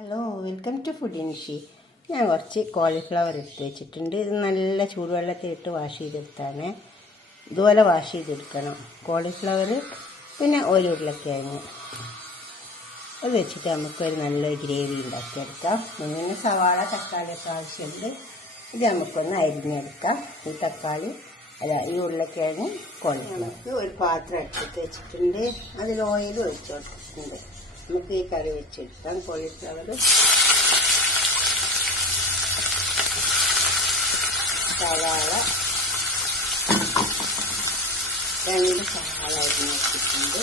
Hello, welcome to food Nishi. ഞാൻ കുറച്ച് cauliflower എടുത്ത് വെച്ചിട്ടുണ്ട്. ഇത് നല്ല ചൂടുവെള്ളത്തിൽ ഇട്ട് വാഷ് ചെയ്തെടുത്താണ്. ഇതുപോലെ വാഷ് ചെയ്തെടുക്കണം. കോളിഫ്ലവർ പിന്നെ ഒരു ഉരുളക്കിഴങ്ങ് അത് വെച്ചിട്ട് നമുക്കൊരു നല്ലൊരു ഗ്രേവി ഉണ്ടാക്കിയെടുക്കാം. പിന്നെ സവാള തക്കാളിയൊക്കെ ആവശ്യമുണ്ട്. ഇത് നമുക്കൊന്ന് അരിഞ്ഞെടുക്കാം. ഈ തക്കാളി ഈ ഉരുളക്കിഴങ്ങ് കോളിഫ്ലവർ. നമുക്ക് ഒരു പാത്രം എടുത്തിട്ട് വെച്ചിട്ടുണ്ട്. അതിൽ ഓയിൽ ഒഴിച്ച് കൊടുത്തിട്ടുണ്ട്. നമുക്ക് ഈ കറി വെച്ചെടുക്കാം. കോളിഫ്ലവർ, സവാള, 2 സവാള അരിഞ്ഞ് വെച്ചിട്ടുണ്ട്.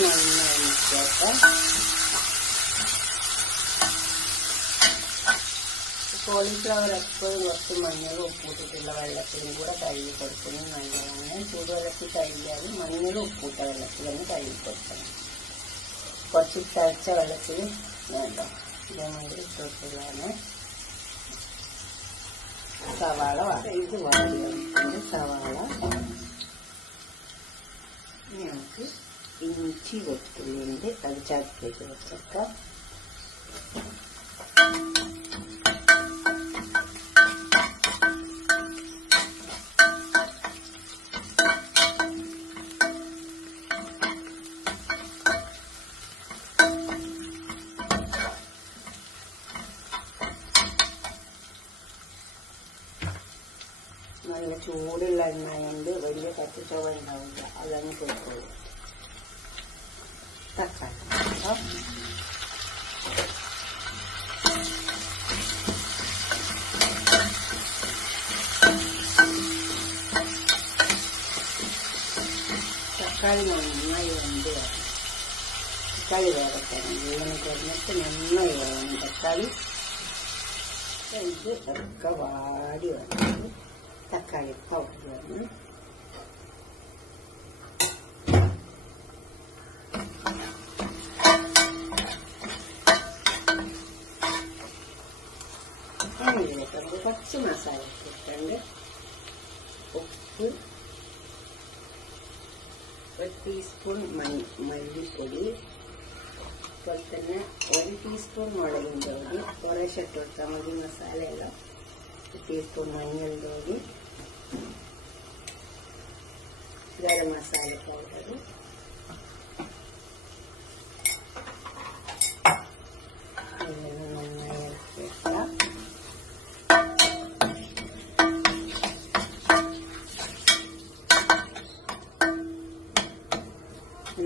നന്നായി മിക്സാക്കാം. കോളിഫ്ലവർ എപ്പോഴും കുറച്ച് മഞ്ഞളും ഉപ്പിട്ടിട്ടുള്ള വെള്ളത്തിലും കൂടെ കഴുകി കൊടുക്കുന്നത് നല്ലതാണ്. ചൂടുവെള്ളത്തിൽ കഴുകിയാലും മഞ്ഞളും ഉപ്പിട്ട വെള്ളത്തിൽ തന്നെ കഴുകി കൊടുക്കണം. കുറച്ച് തിളച്ച വെള്ളത്തിൽ വേണ്ട ഇതേമാതിരി ഇട്ടിട്ടുള്ളതാണ്. സവാള ഇത് വാടി വന്നിട്ടുണ്ട്. സവാള നമുക്ക് ഇഞ്ചി വെളുത്തുള്ളിയുണ്ട്, അത് ചതക്കേക്ക് വെച്ചേക്കാം. നല്ല ചൂടുള്ള എണ്ണയുണ്ട്, വലിയ കത്തിച്ചവ ഉണ്ടാവില്ല, അതങ്ങ് കൊടുത്തോളൂ. തക്കാളി നന്നായി വെന്ത് വരണം. തക്കാളി വേകട്ടെ, നല്ലോണം കുറഞ്ഞിട്ട് നന്നായി വേണം തക്കാളി. ഇത് ഒക്കെ വാടി വരണം. തക്കാളി ഒക്കെ വരണം. അതിലേക്ക് നമുക്ക് കുറച്ച് മസാല ഇട്ടിട്ടുണ്ട്. ഉപ്പ്, 1 ടീസ്പൂൺ മല്ലിപ്പൊടി, അതുപോലെ തന്നെ 1 ടീസ്പൂൺ മുളകിൻ്റെ പൊടി, കുറേശ്ശെ ഇട്ട് കൊടുത്താൽ മതി മസാലയെല്ലാം. 1 ടീസ്പൂൺ മഞ്ഞളുടെ പൊടി, ഗരം മസാല പൗഡർ, നന്നായി ഇറക്കി വെക്കാം.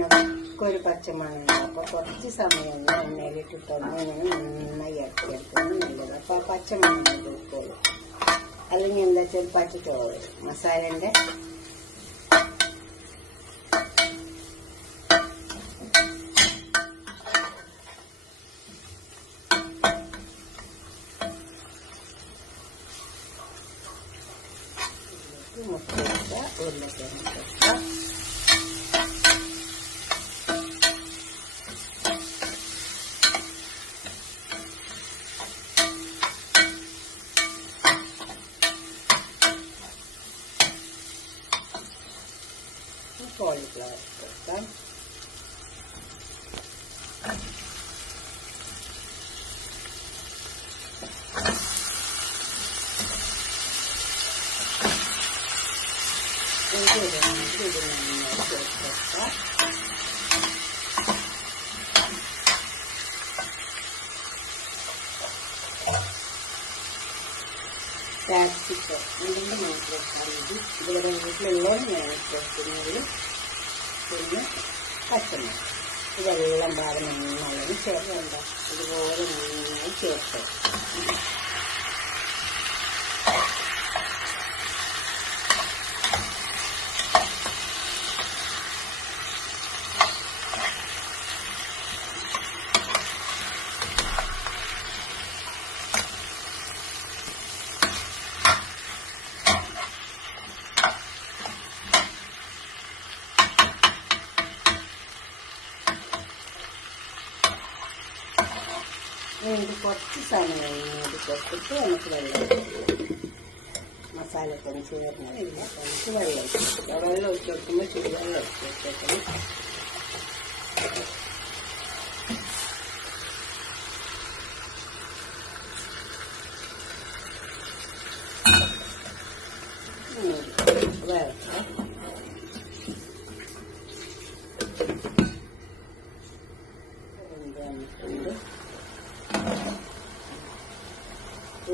നമുക്കൊരു പച്ചമണമുണ്ട്. അപ്പോൾ കുറച്ച് സമയം എണ്ണയിലിട്ടിട്ടൊന്ന് ഇങ്ങനെ നന്നായി ഇറക്കിയെടുക്കുന്നത് നല്ലത്. അപ്പോൾ ആ പച്ചമണം കൊടുക്കുള്ളൂ. അല്ലെങ്കിൽ എന്താ വെച്ചാൽ പറ്റിട്ട് വരും മസാലൻ്റെ. മുട്ട ഉരുളക്കിഴങ്ങ് കൊടുക്കാം. കോളിഫ്ലവർ കൊടുക്കാം. ക്യാപ്സിക്കം അതിൻ്റെ മാത്രം വെച്ചാൽ മതി. ഇവിടെ വീട്ടിലുള്ള ഞാൻ ചേർക്കുന്നത്. പിന്നെ പച്ചമുളക്, ഇതെല്ലാം ഭാഗം നന്നായി ചേർക്കണ്ട. ഇതുപോലെ നന്നായി ചേർത്ത് ഇത് കുറച്ച് സമയം കൊടുത്തിട്ട് നമുക്ക് വെള്ളം മസാലയൊക്കെ ചേർന്നില്ല. കുറച്ച് വെള്ളം ഒഴിച്ച് കൊടുക്കുക. വെള്ളം ഒഴിച്ച് കൊടുക്കുമ്പോൾ ചൂടുവെള്ളം ഒഴിച്ച് വെച്ചേക്കണം. വെക്കാം.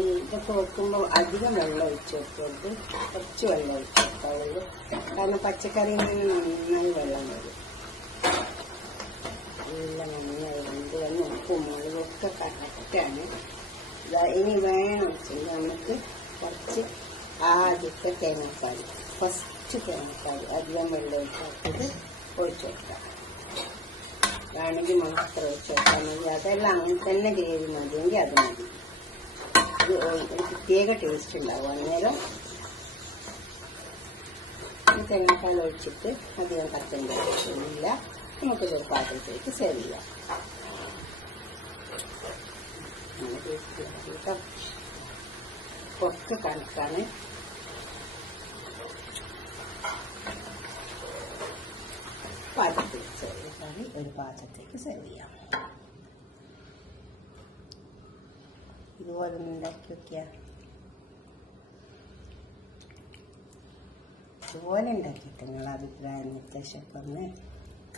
ഇതൊക്കെ വെക്കുമ്പോൾ അധികം വെള്ളം ഒഴിച്ച് വെക്കരുത്, കുറച്ച് വെള്ളം ഒഴിച്ച് വെക്കാവുള്ളൂ. കാരണം പച്ചക്കറിയിൽ നിന്ന് നന്നായി വെള്ളം വരും. എല്ലാം നന്നായി വെന്ത് വന്ന് ഉപ്പും മുളകൊക്കെ കറക്റ്റാണ്. ഇനി വേണം വെച്ചാൽ നമുക്ക് കുറച്ച് ആദ്യത്തെ തേങ്ങാപ്പാൽ, ഫസ്റ്റ് തേങ്ങാപ്പാൽ അധികം വെള്ളം ഒഴിച്ചാൽ ഒഴിച്ച് വെക്കാം. വേണമെങ്കിൽ മാത്രം ഒഴിച്ച് വെക്കാൻ മതി. അതെല്ലാം അങ്ങനെ തന്നെ ഗ്രേവി മതിയെങ്കിൽ അത് മതി. ഇത് ഒരു പ്രത്യേക ടേസ്റ്റ് ഉണ്ടാവും. അന്നേരം തേങ്ങാപ്പാൽ ഒഴിച്ചിട്ട് അധികം കത്തേണ്ട ആവശ്യമില്ല. നമുക്കിതൊരു പാത്രത്തിലേക്ക് സെർവ് ചെയ്യാം. ഒക്കെ കണക്കാണ്. പാത്രത്തിൽ സെർവ് കറി ഒരു പാത്രത്തേക്ക് സെർവ് ചെയ്യാം. ഇതുപോലെ ഒന്ന് ഉണ്ടാക്കി വെക്കുക. ഇതുപോലെ ഉണ്ടാക്കിയിട്ട് നിങ്ങളുടെ അഭിപ്രായം നിർദ്ദേശമൊക്കെ ഒന്ന്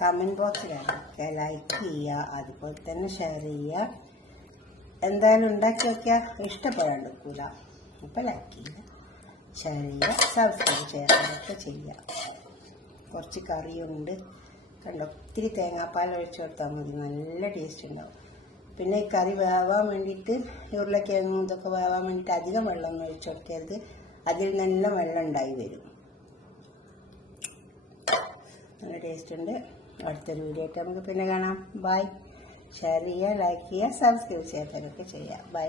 കമൻറ്റ് ബോക്സിൽ അറിയിക്കുക, ലൈക്ക് ചെയ്യുക, അതുപോലെ തന്നെ ഷെയർ ചെയ്യുക. എന്തായാലും ഉണ്ടാക്കി വയ്ക്കുക. ഇഷ്ടപ്പെടാണ്ടിരിക്കില്ല. അപ്പോൾ ലൈക്ക് ചെയ്യുക, ഷെയർ ചെയ്യുക, സബ്സ്ക്രൈബ് ചെയ്യാനൊക്കെ ചെയ്യുക. കുറച്ച് കറിയുണ്ട് കണ്ടോ. ഒത്തിരി തേങ്ങാപ്പാൽ ഒഴിച്ചു കൊടുത്താൽ മതി, നല്ല ടേസ്റ്റ് ഉണ്ടാവും. പിന്നെ ഈ കറി വേവാൻ വേണ്ടിയിട്ട് ഉരുളക്കിഴങ്ങും ഇതൊക്കെ വേവാൻ വേണ്ടിയിട്ട് അധികം വെള്ളമൊന്നും ഒഴിച്ചു കൊടുക്കരുത്. അതിൽ നല്ല വെള്ളം ഉണ്ടായി വരും. നല്ല ടേസ്റ്റ് ഉണ്ട്. അടുത്തൊരു വീഡിയോ ആയിട്ട് നമുക്ക് പിന്നെ കാണാം. ബൈ. ഷെയർ ചെയ്യുക, ലൈക്ക് ചെയ്യുക, സബ്സ്ക്രൈബ് ചെയ്യാത്തവരൊക്കെ ചെയ്യുക. ബൈ.